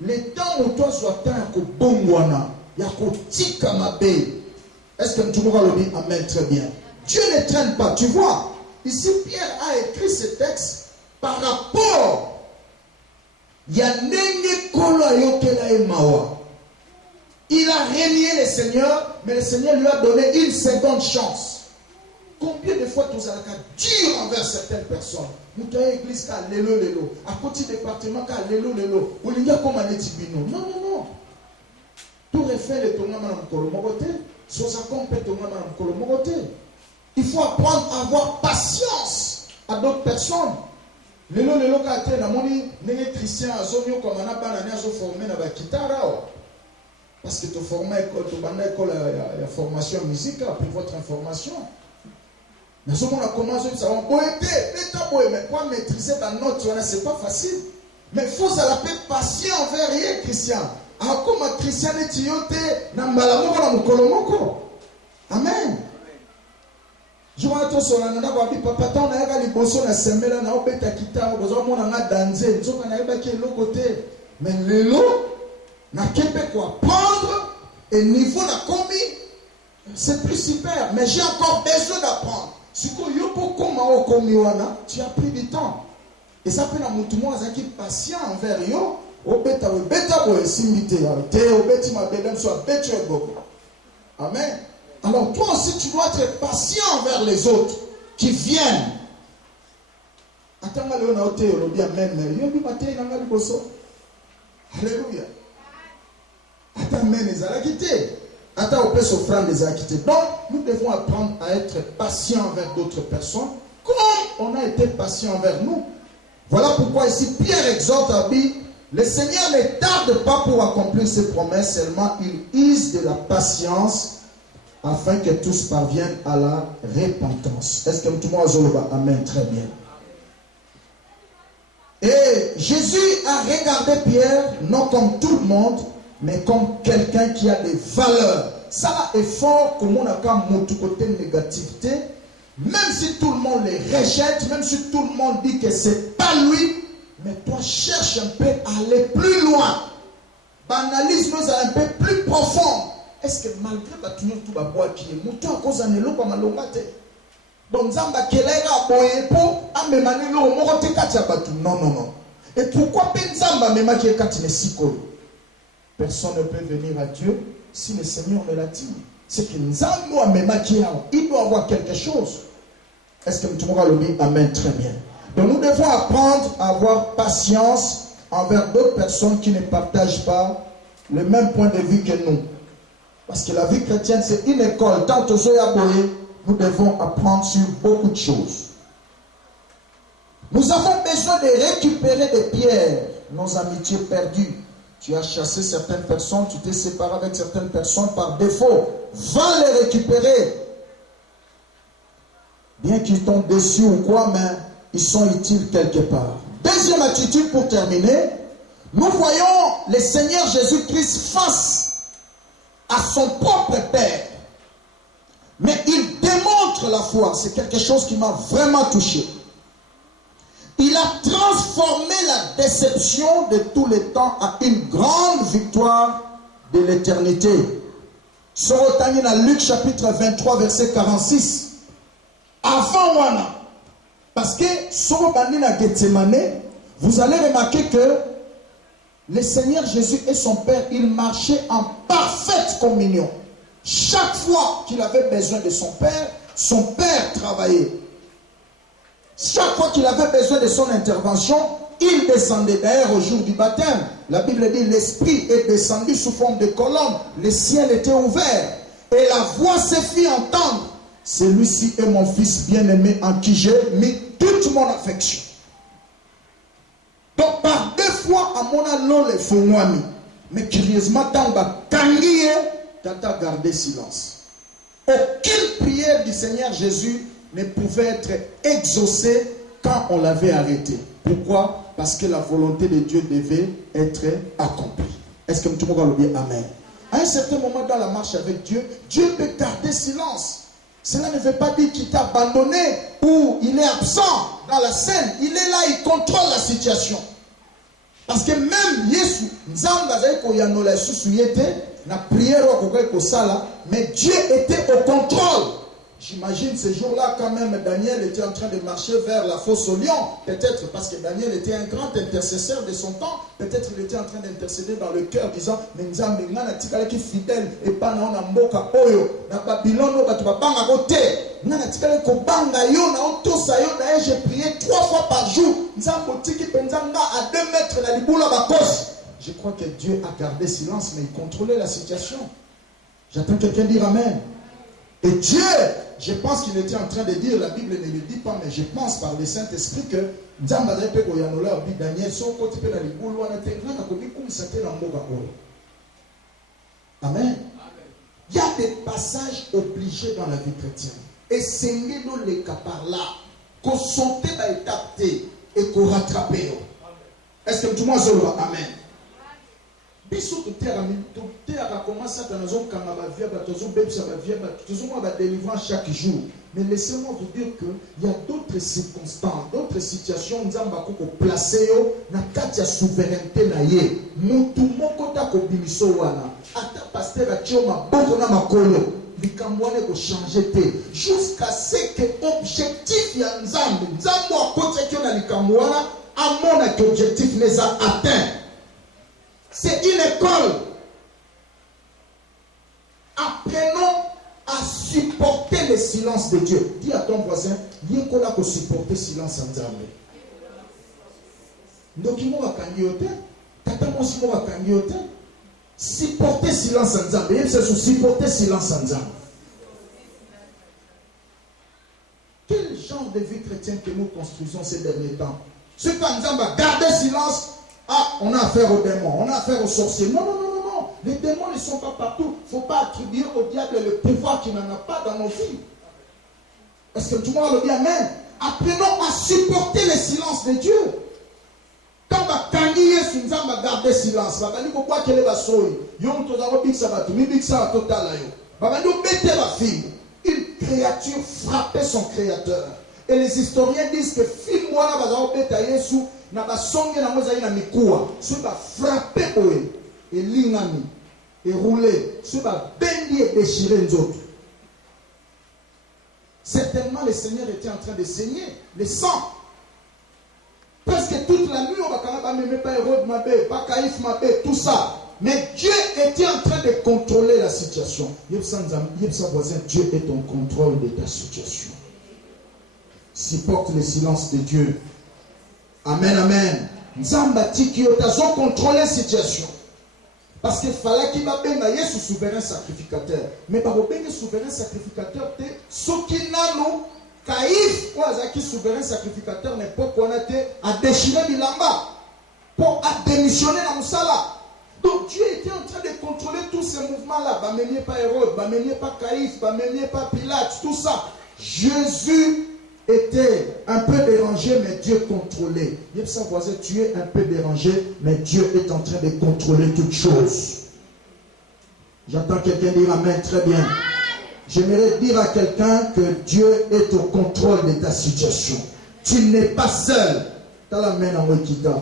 le temps où toi soit un ko bongwana, yako tika mabe. Est-ce que tout le monde le dit? Amen, très bien. Dieu ne traîne pas, tu vois. Ici, Pierre a écrit ce texte par rapport. Il y a Nene Kolo Ayokela et Mawa. Il a régné le Seigneur, mais le Seigneur lui a donné une seconde chance. Combien de fois tu as dur envers certaines personnes? Nous avons église qui a lélo. À côté département qui a lélo. Il y a comme un étibino. Non. Tout refait le tonga madame Kolomogote. Sosa compé tonga madame Kolomogote. Il faut apprendre à avoir patience à d'autres personnes. Lélo qui a été dans mon n'est Christian à Zonio comme un abanane à formé dans la guitare. Parce que tu formes école, la formation musicale pour votre information. Mais ce qu'on a commencé, ça va mais quoi maîtriser la note, c'est pas facile. Mais il faut s'appeler patient envers rien, Christian. Alors, comme un Christian est tioté, Amen. Je vois tout sur la nana, papa, tant on a les bossons, la semaine, on a obéi à guitare, on a dansé, on a ébaqué l'autre côté. Mais le lot, na Québécois prendre et niveau n'a commis, c'est plus super. Mais j'ai encore besoin d'apprendre. Si tu as pris du temps. Et ça peut être patient envers yo. Amen. Alors toi aussi tu dois être patient envers les autres qui viennent. Alléluia. Donc, nous devons apprendre à être patients envers d'autres personnes, comme on a été patient envers nous. Voilà pourquoi ici Pierre exhorte à dire, le Seigneur ne tarde pas pour accomplir ses promesses, seulement il use de la patience afin que tous parviennent à la repentance. Est-ce que tout le monde a amen? Très bien. Et Jésus a regardé Pierre, non comme tout le monde, mais comme quelqu'un qui a des valeurs. Ça est fort comme on a comme mon côté négativité. Même si tout le monde les rejette, même si tout le monde dit que c'est pas lui, mais toi cherche un peu à aller plus loin. Banalise nous un peu plus profond. Est-ce que malgré la tenue tout va boire qui est mouton à cause d'un élo comme un longate? Donc Zamba Kelega Boyepo a memani lo morote katia batu. Non. Et pourquoi Benzamba memaki katine sikolo? Personne ne peut venir à Dieu si le Seigneur ne l'a dit. C'est que Nzambo a memaki, il doit avoir quelque chose. Est-ce que tu m'auras le dit? Amen, très bien. Donc nous devons apprendre à avoir patience envers d'autres personnes qui ne partagent pas le même point de vue que nous. Parce que la vie chrétienne, c'est une école. Tant que nous devons apprendre sur beaucoup de choses. Nous avons besoin de récupérer des pierres, nos amitiés perdues. Tu as chassé certaines personnes, tu t'es séparé avec certaines personnes par défaut. Va les récupérer. Bien qu'ils tombent dessus ou quoi, mais ils sont utiles quelque part. Deuxième attitude pour terminer. Nous voyons le Seigneur Jésus-Christ face à son propre Père. Mais il démontre la foi. C'est quelque chose qui m'a vraiment touché. Il a transformé la déception de tous les temps à une grande victoire de l'éternité. Sorotani dans Luc chapitre 23 verset 46. Avant Wana. Parce que Sorobani na Gethsemane, vous allez remarquer que le Seigneur Jésus et son Père, ils marchaient en parfaite communion. Chaque fois qu'il avait besoin de son Père travaillait. Chaque fois qu'il avait besoin de son intervention, il descendait. D'ailleurs, au jour du baptême, la Bible dit l'Esprit est descendu sous forme de colombe. Le ciel était ouvert. Et la voix se fit entendre. Celui-ci est mon fils bien-aimé en qui j'ai mis toute mon affection. Donc, par deux fois, à mon nom, les fongwami. Mais curieusement, tant que Tanguye, Tata gardé silence. Aucune prière du Seigneur Jésus ne pouvait être exaucée quand on l'avait arrêté. Pourquoi? Parce que la volonté de Dieu devait être accomplie. Est-ce que tout le monde va le dire amen? À un certain moment dans la marche avec Dieu, Dieu peut garder silence. Cela ne veut pas dire qu'il t'a abandonné ou il est absent dans la scène. Il est là, il contrôle la situation. Parce que même Yesu, mais Dieu était au contrôle. J'imagine ce jour-là, quand même, Daniel était en train de marcher vers la fosse au lion. Peut-être parce que Daniel était un grand intercesseur de son temps. Peut-être qu'il était en train d'intercéder dans le cœur, disant, mais Nzambe, ngana tikala ki fidèle, et pas na mboka oyo, na Babylone, batu babanga kote. Ngana tikala ko banga yo, na otosa yo, na j'ai prié 3 fois par jour. Nzambe tiki penzanga à 2 mètres na libula bakos. Je crois que Dieu a gardé silence, mais il contrôlait la situation. J'attends quelqu'un dire Amen. Et Dieu, je pense qu'il était en train de dire, la Bible ne le dit pas, mais je pense par le Saint-Esprit que Daniel, son côté de la Amen. Il y a des passages obligés dans la vie chrétienne. Et c'est nous les cas par là, qu'on sentait à étapter et qu'on rattrape. Est-ce que tout le monde dit Amen? Biso terre commence à délivrance chaque jour. Mais laissez-moi vous dire qu'il y a d'autres circonstances, d'autres situations nous avons placé dans la souveraineté. Mutu moko ta ko bimiso wana. Ata pasteur a chioma boko na makolo. Likamwane ko changer te. Jusqu'à ce que objectif ya nzambe. Nzambe akote kyo na likamwana amona que objectif les a atteints. C'est une école. Apprenons à supporter le silence de Dieu. Dis à ton voisin, il y a qu'on a supporter le silence en Nzambe. Donc il m'a cagnoté. Tata moi aussi m'a cagnoté. Supporter le silence en Nzambe. Il faut supporter le silence en Nzambe. Quel genre de vie chrétienne que nous construisons ces derniers temps? Ce qu'en Nzambe a gardé silence. Ah, on a affaire aux démons, on a affaire aux sorciers. Non, non, non, non, non. Les démons ne sont pas partout. Il ne faut pas attribuer au diable le pouvoir qu'il n'en a pas dans nos vies. Est-ce que tout le monde le dit Amen? Apprenons à supporter le silence de Dieu. Quand va tanguer sur nous va garder silence. Va dire pourquoi qu'elle est basoui. Yom to zaro big sabatu, mi big sa total yo. Va dire bête la fille. Une créature frappait son créateur. Et les historiens disent que fille moi là va zaro bête à Yesu. Na basonge na moza ina mikuwa so ba frapper oe et lingami et rouler so ba bendi et déchirer nzoto. Certainement le Seigneur était en train de saigner le sang. Presque toute la nuit on va quand même pas Hérode Mabé, pas Caïphe Mabé, tout ça. Mais Dieu était en train de contrôler la situation. Yebsa voisin, Dieu est en contrôle de ta situation. Supporte le silence de Dieu. Amen, amen. Nzamba tiki otazo contrôler la situation. Parce qu'il fallait qu'il m'a benga Yesu souverain sacrificateur. Mais par le souverain sacrificateur, ce qui n'a nous, Caïphe, ou Azaki souverain sacrificateur, n'est pas qu'on a été à déchirer Bilamba pour à démissionner dans Moussala. Donc Dieu était en train de contrôler tous ces mouvements-là. Bamenye pas Hérode, bamenye pas Caïphe, bamenye pas Pilate, tout ça. Jésus était un peu dérangé, mais Dieu contrôlait. Il sa voisin, tu es un peu dérangé, mais Dieu est en train de contrôler toutes choses. J'entends quelqu'un dire Amen, très bien. J'aimerais dire à quelqu'un que Dieu est au contrôle de ta situation. Tu n'es pas seul. T'as la main en Wikita.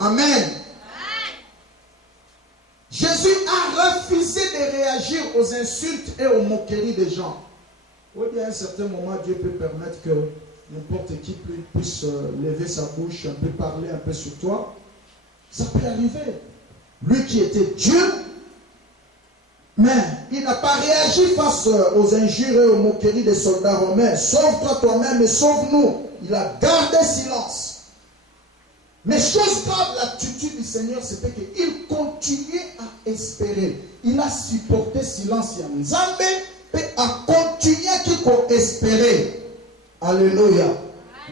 Amen. Jésus a refusé de réagir aux insultes et aux moqueries des gens. Oui, bien à un certain moment, Dieu peut permettre que n'importe qui puisse lever sa bouche, un peu parler un peu sur toi. Ça peut arriver. Lui qui était Dieu, mais il n'a pas réagi face aux injures et aux moqueries des soldats romains. Sauve-toi toi-même et sauve-nous. Il a gardé silence. Mais chose grave, l'attitude du Seigneur, c'était qu'il continuait à espérer. Il a supporté silence. Nzambe et à continuer à espérer. Alléluia.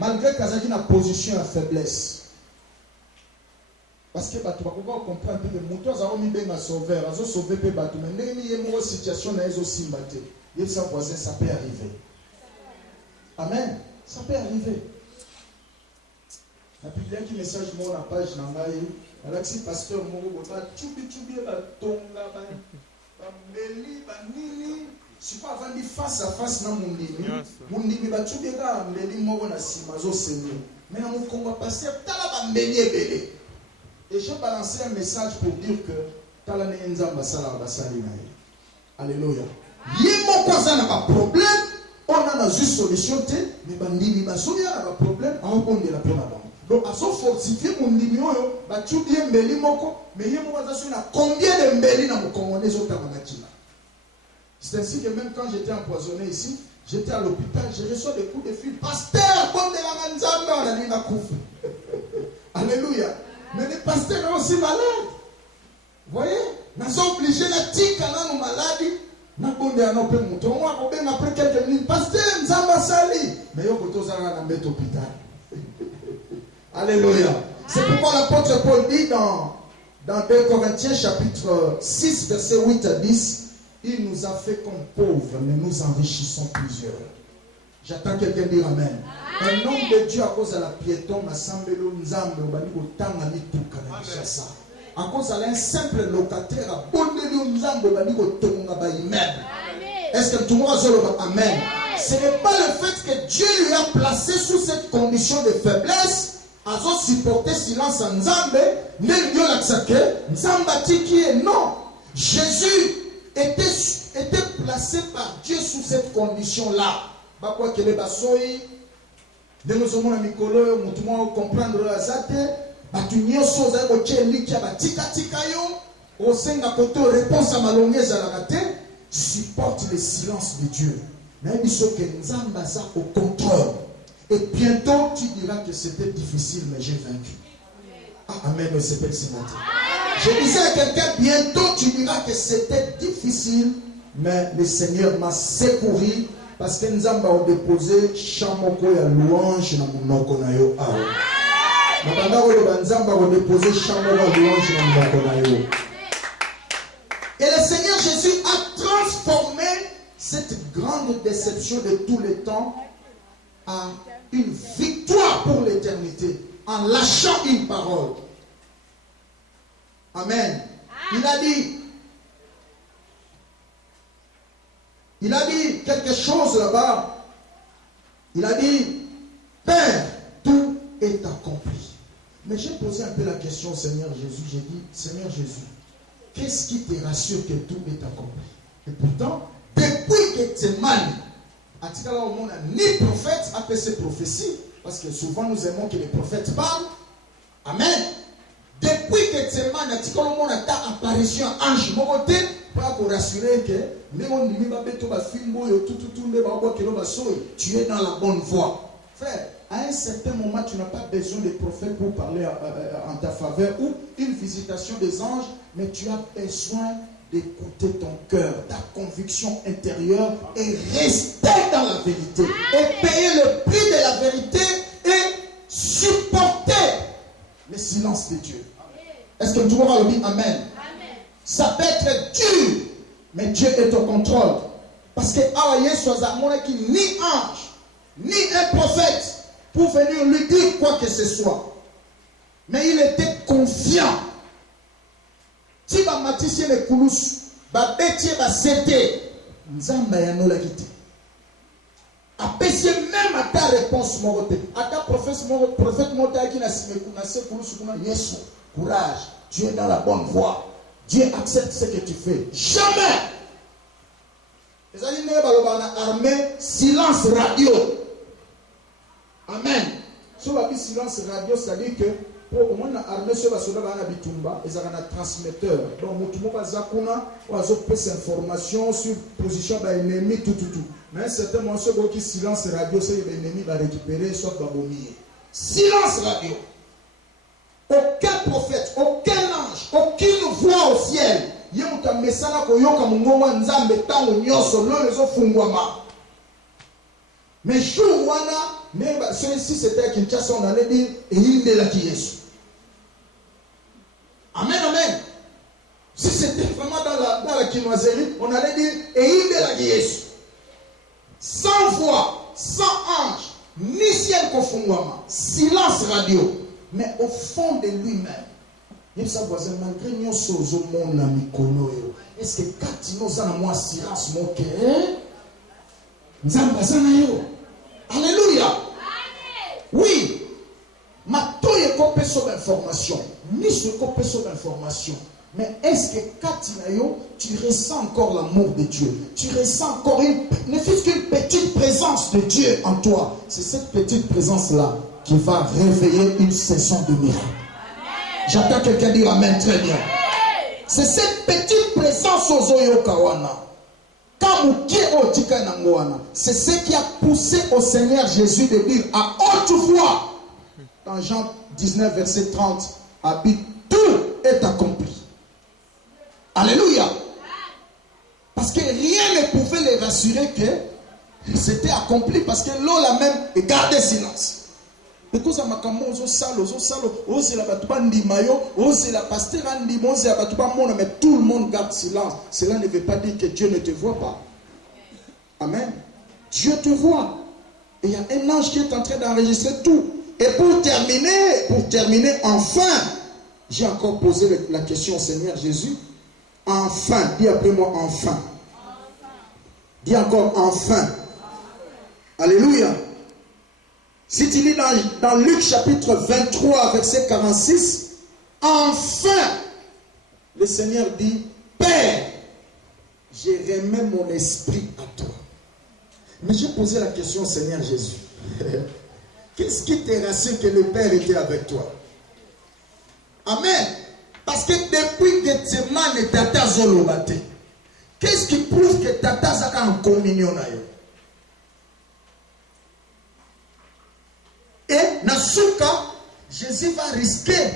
Malgré qu'il y a une position à faiblesse. Parce que tu vas comprendre que les moutons ont mis bien à sauver. Ils ont sauvé les bateaux. Mais il y a une situation où ils ont aussi battu. Et ça peut arriver. Amen. Ça peut arriver. La Bible qui message sur la page Nangaï. Alexis pasteur Moro Bota. Tchoubi tchoubi la tonga. Bambeli banini. Si pas avant de face à face dans mon lit, mon lit va tout bien là, mais les mots on a si mazo seigneur. Mais dans mon combat passé, t'as la baigner belé. Et j'ai balancé un message pour dire que t'as la nenza basala basali naï. Alléluia. Yémo quoi ça n'a pas problème. On a une solution, mais bandini basoya n'a pas problème. On va de la peine avant. Donc à son fortifier mon numéro, bah tu bien mbeli moko, mais yémo quoi ça na combien de mbeli na mon congolais au tamanakina. C'est ainsi que même quand j'étais empoisonné ici, j'étais à l'hôpital, je reçois des coups de fil. Pasteur, comme de la manzambe, on a dit la couvre. Alléluia. Mais les pasteurs sont aussi malades. Vous voyez? Nous sommes obligés de dire que nous malades. Nous sommes obligés après quelques minutes. Pasteur, nous sommes salés. Mais nous sommes dans l'hôpital. Alléluia. C'est pourquoi l'apôtre Paul dit dans 2 Corinthiens chapitre 6, verset 8 à 10. Il nous a fait comme pauvres, mais nous enrichissons plusieurs. J'attends quelqu'un dire Amen. Un homme de Dieu à cause de la piéton, à cause d'un simple locataire, à est-ce que tout le monde a dit Amen? Ce n'est pas le fait que Dieu lui a placé sous cette condition de faiblesse, à supporter silence en Nzambe, mais Dieu l'a accepté, Nzambati qui est non. Jésus était placé par Dieu sous cette condition-là. Bakwa kele basoi, de nous sommes à Mikolo, nous comprendre la zate, batunyo soza ko cheli kia batika tika yo, au senga koto réponse à malongeza la rate, supporte le silence de Dieu. Mais il faut que Nzamba ça au contrôle. Et bientôt tu diras que c'était difficile, mais j'ai vaincu. Ah, amen, c'est pas ce matin. Je disais à quelqu'un, bientôt tu diras que c'était difficile, mais le Seigneur m'a secouru parce que nous avons déposé chamoko ya louange na monoko na yo awa. Mabanda ko le nzamba ko déposé chamoko ya louange na monoko na yo. Et le Seigneur Jésus a transformé cette grande déception de tous les temps en une victoire pour l'éternité en lâchant une parole. Amen. Il a dit quelque chose là-bas. Il a dit, Père, tout est accompli. Mais j'ai posé un peu la question au Seigneur Jésus. J'ai dit, Seigneur Jésus, qu'est-ce qui te rassure que tout est accompli? Et pourtant, depuis que tu es mal, à ce moment-là, on n'a ni prophète après ces prophéties, parce que souvent nous aimons que les prophètes parlent. Amen. Depuis que tu es mal, à ce moment-là, on a ta apparition ange, mon côté, pour rassurer que tu es dans la bonne voie. Frère, à un certain moment, tu n'as pas besoin de prophète pour parler en ta faveur ou une visitation des anges, mais tu as besoin d'écouter ton cœur, ta conviction intérieure et rester dans la vérité. Et payer le prix de la vérité et supporter le silence de Dieu. Est-ce que tout le monde a dit Amen? Ça peut être dur, mais Dieu est au contrôle. Parce que Awaye soit qui ni ange, ni un prophète pour venir lui dire quoi que ce soit. Mais il était confiant. Si va matisier les coulous, va bêtier, va céder, Nzamba ya no la quitté. Appréciez même à ta réponse, mon côté. À ta prophète Mota qui n'a pas Yesu, courage, tu es dans la bonne voie. Dieu accepte ce que tu fais. Jamais. Les amis, armée, silence radio. Amen. Si on a dit silence radio, c'est-à-dire que pour moi, l'armée se va sur la bitumba, ils ont un transmetteur. Donc, tout le monde va passer information sur position de l'ennemi, tout. Mais à un certain moment, ce qui silence radio, c'est que l'ennemi va récupérer, soit va vomir. Silence radio. Aucun prophète, aucun ange, aucune voix au ciel. Il y a un message qui mais celui-ci c'était à Kinshasa, on allait dire et il est là qui est. Amen, amen. Si c'était vraiment dans la chinoiserie, on allait dire et il est là qui est. Sans voix, sans ange, ni ciel confondement, silence radio. Mais au fond de lui-même, il malgré nous sommes au monde est-ce que quand nous avons assurance, mon cœur, nous avons alléluia. Oui. Maintenant, il y a une personne d'information. Ni ce qu'on peut sur d'information. Mais est-ce que quand tu ressens encore l'amour de Dieu? Tu ressens encore ne fût qu'une petite présence de Dieu en toi. C'est cette petite présence-là qui va réveiller une saison de miracles. J'entends quelqu'un dire Amen très bien. C'est cette petite présence aux Oyokawana. C'est ce qui a poussé au Seigneur Jésus de dire à haute voix dans Jean 19 verset 30, habite, tout est accompli. Alléluia. Parce que rien ne pouvait les rassurer que c'était accompli, parce que l'eau la même gardait silence. Mais tout le monde garde silence. Cela ne veut pas dire que Dieu ne te voit pas. Amen. Dieu te voit. Et il y a un ange qui est en train d'enregistrer tout. Et pour terminer, enfin, j'ai encore posé la question au Seigneur Jésus. Enfin, dis après moi, enfin. Dis encore, enfin. Alléluia. Si tu lis dans Luc chapitre 23, verset 46, enfin, le Seigneur dit, Père, j'ai remis mon esprit à toi. Mais j'ai posé la question au Seigneur Jésus. Qu'est-ce qui te rassure que le Père était avec toi? Amen. Parce que depuis que Gethsemane et Tata Zolobate, qu'est-ce qui prouve que Tata Zaka en communion na yo? Et Nasuka, Jésus va risquer.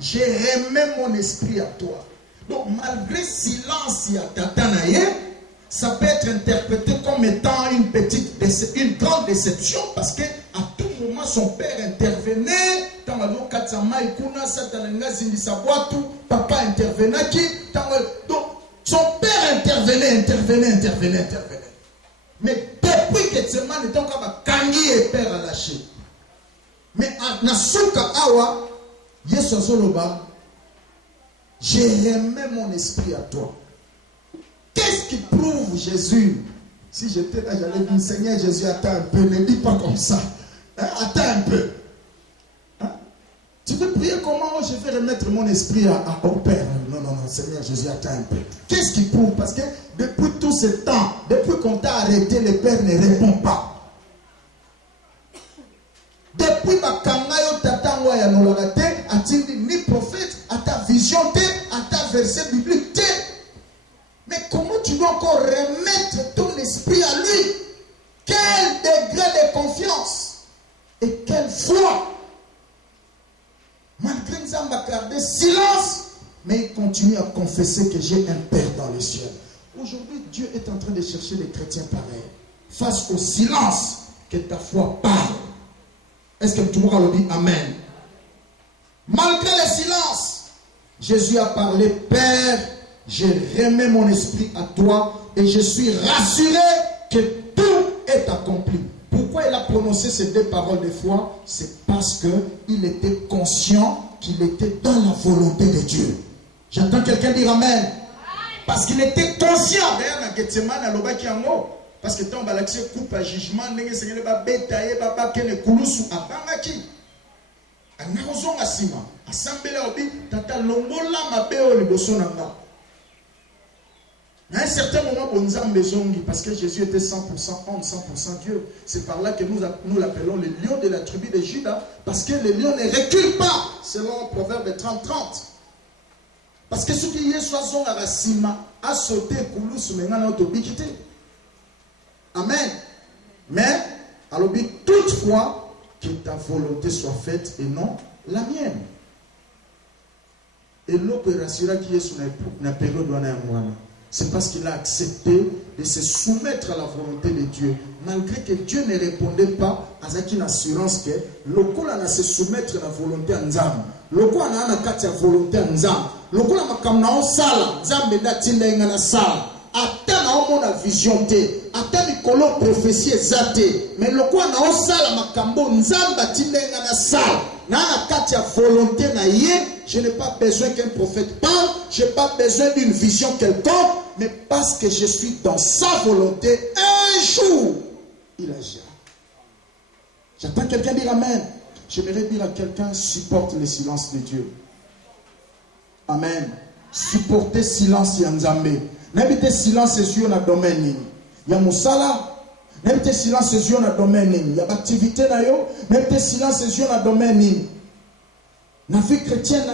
Je remets mon esprit à toi. Donc malgré silence il y a Tata Naye, ça peut être interprété comme étant une grande déception, parce que à tout moment son père intervenait. Papa intervenait. Donc son père intervenait. Mais depuis que Gethsemane était encore Kangi et père a lâché. Mais Nasuka Awa, Yesu Zoloba, je remets mon esprit à toi. Qu'est-ce qui prouve Jésus? Si j'étais là, j'allais dire, Seigneur Jésus, attends un peu, ne dis pas comme ça. Hein? Attends un peu. Hein? Tu veux prier comment? Je vais remettre mon esprit au Père. Non, Seigneur Jésus, attends un peu. Qu'est-ce qui prouve? Parce que depuis tout ce temps, depuis qu'on t'a arrêté, le Père ne répond pas. Depuis ma kangayo tatango ya nolorate, a-t-il ni prophète, à ta vision, à ta verset biblique. Mais comment tu dois encore remettre ton esprit à lui? Quel degré de confiance et quelle foi! Malgré que nous avons gardé silence, mais il continue à confesser que j'ai un Père dans les cieux. Aujourd'hui, Dieu est en train de chercher les chrétiens pareils. Face au silence, que ta foi parle. Est-ce que tu pourras le dire Amen? Malgré le silence, Jésus a parlé, Père, je remets mon esprit à toi et je suis rassuré que tout est accompli. Pourquoi il a prononcé ces deux paroles de foi? C'est parce qu'il était conscient qu'il était dans la volonté de Dieu. J'entends quelqu'un dire Amen. Parce qu'il était conscient. D'ailleurs, dans Gethsemane, à l'obaki en mot. Parce que tant que tu coupe à jugement, tu sais que bataille, papa qui ne kulusu abangaki. Anazon asima. Assemblée obi, tata longola mabeo liboso nanga. À un certain moment, on nous a besoin, parce que Jésus était 100% homme, 100% Dieu. C'est par là que nous l'appelons le lion de la tribu de Juda, parce que le lion ne recule pas, selon Proverbe 30-30. Parce que ce qui est soit son arasima, a sauté, koulous, maintenant, autobikité. Amen. Mais, alors, toutefois, que ta volonté soit faite et non la mienne. Et l'opération qui est sur la période de c'est parce qu'il a accepté de se soumettre à la volonté de Dieu. Malgré que Dieu ne répondait pas, avec une assurance que le coup a se soumettre à la volonté en Zam. Le coup a la volonté en Zam. Le coup a la sala. Zam beda tinda ingana sala. Ata na omo na vision te. Ata mikolo prophétie ezate. Mais le coup a la sala makambo Nzam batinda ingana sala. Dans la carte, volonté, je n'ai pas besoin qu'un prophète parle, je n'ai pas besoin d'une vision quelconque, mais parce que je suis dans sa volonté, un jour, il agira. J'attends quelqu'un dire Amen. J'aimerais dire à quelqu'un, supporte le silence de Dieu. Amen. Supportez silence Yanzambe. N'habitez silence sur le domaine. Il y a Moussala. N'habitez silence sur le domaine. Il y a l'activité. N'habitez silence sur le domaine. Dans la vie chrétienne,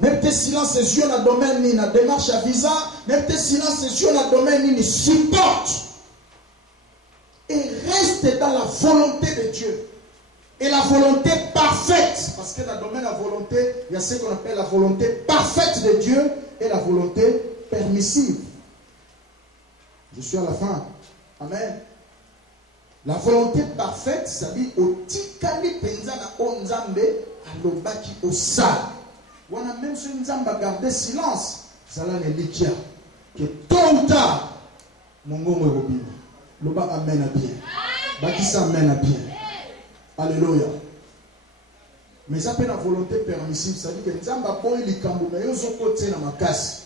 n'habitez silence sur le domaine. Dans la démarche à visa, n'habitez silence sur le domaine. Supporte. Et reste dans la volonté de Dieu. Et la volonté parfaite, parce que dans le domaine de la volonté, il y a ce qu'on appelle la volonté parfaite de Dieu et la volonté permissive. Je suis à la fin. Amen. La volonté parfaite, ça dit au tikali penzana onzambe alobaki osa. On a même sur nzamba garder silence. Ça là les likia que tôt ou tard mon gomo robina. Loba amen à bien. Bakisa amen à bien. Alléluia. Mais ça peut la volonté permissive, ça dit que nzamba boy likambo na yozo kote na makasi.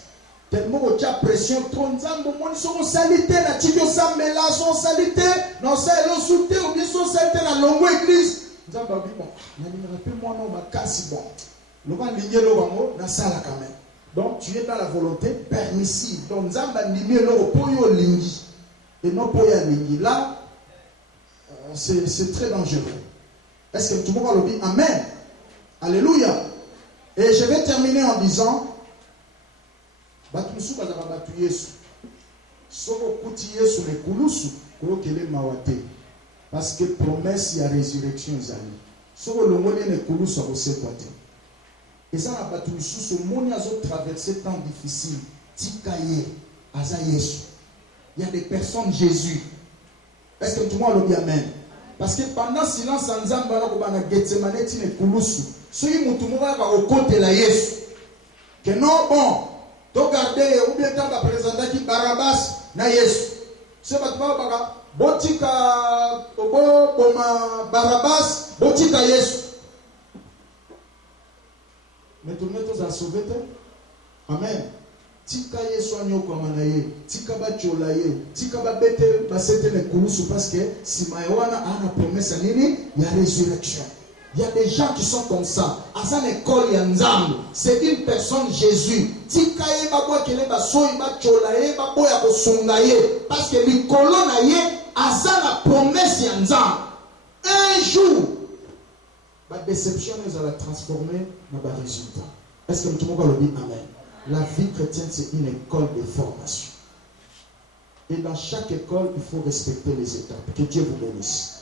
Tellement que tu as pression trop nzambo moni so salité na tibio samela so salité non ça le souté ou bien so salité na longo église. Nzamba bi bon, na ni rappelle moi non makasi bon. Le va ligner le bango na sala quand même. Donc tu es dans la volonté permissive. Donc nzamba ligner le pour yo lingi et non pour ya lingi. Là c'est très dangereux. Est-ce que tout le monde le dit Amen? Alléluia. Et je vais terminer en disant Batusu bazaba batu Yesu. Soko kuti Yesu le kulusu kolokele mawate. Parce que promesse ya résurrection ezali. Soko longoli ne kulusu akosekwate. Et ça na batu susu moni azo traverser temps difficile. Tikaye aza Yesu. Il y a des personnes Jésus. Est-ce que tout le monde le dit Amen? Parce que pendant silence en Zambala kobana Getsemane tine kulusu. Soki mutu moko ba okotela Yesu. Que non bon, to garder ou bien tant présenter qui Barabbas na Yesu. Ce batba baka botika obo boma Barabbas, botika Yesu. Mais tout le monde a sauvé. Amen. Tika Yesu anyoko manaye, tika ba cholaye, tika ba bete ba setene kulusu parce que si maïwana a une promesse nini, il y a résurrection. Il y a des gens qui sont comme ça. À sa école yanzambo, c'est une personne Jésus. Tika ye ba boa kele ba soyi ba cholaye ba boya ko songaye parce que likolo na ye asa la promesse yanzambo. Un jour, la déception nous allons transformer dans le résultat. Est-ce que tout le monde le dit Amen? La vie chrétienne, c'est une école de formation. Et dans chaque école, il faut respecter les étapes. Que Dieu vous bénisse.